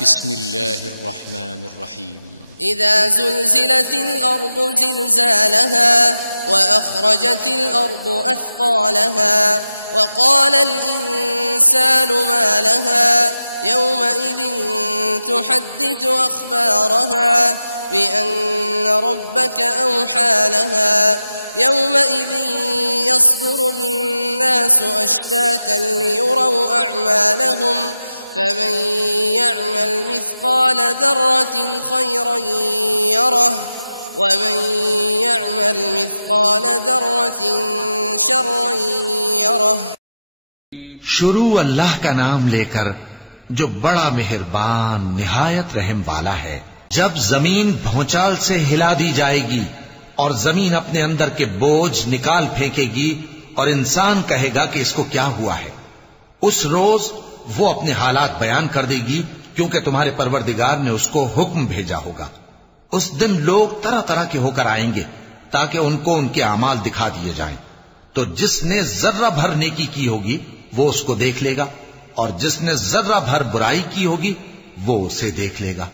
बिस्मिल्लाहिर्रहमानिर्रहीम। इज़ा ज़ुल्ज़िलतिल अर्दु ज़िल्ज़ालहा व अख़रजतिल अर्दु अथक़ालहा व क़ालल इंसानु मा लहा यौमइज़िन तुहद्दिथु अख़बारहा बिअन्न रब्बक औहा लहा यौमइज़िन यस्दुरुन नासु अश्तातन लियुरौ अअमालहुम फमन यअमल मिस्क़ाल ज़र्रतिन खैरन यरह वमन यअमल मिस्क़ाल ज़र्रतिन शर्रन यरह। शुरू अल्लाह का नाम लेकर जो बड़ा मेहरबान निहायत रहम वाला है। जब जमीन भौचाल से हिला दी जाएगी और जमीन अपने अंदर के बोझ निकाल फेंकेगी और इंसान कहेगा कि इसको क्या हुआ है, उस रोज वो अपने हालात बयान कर देगी क्योंकि तुम्हारे परवरदिगार ने उसको हुक्म भेजा होगा। उस दिन लोग तरह तरह के होकर आएंगे ताकि उनको उनके अमाल दिखा दिए जाएं। तो जिसने जर्रा भर नेकी की होगी वो उसको देख लेगा और जिसने जर्रा भर बुराई की होगी वो उसे देख लेगा।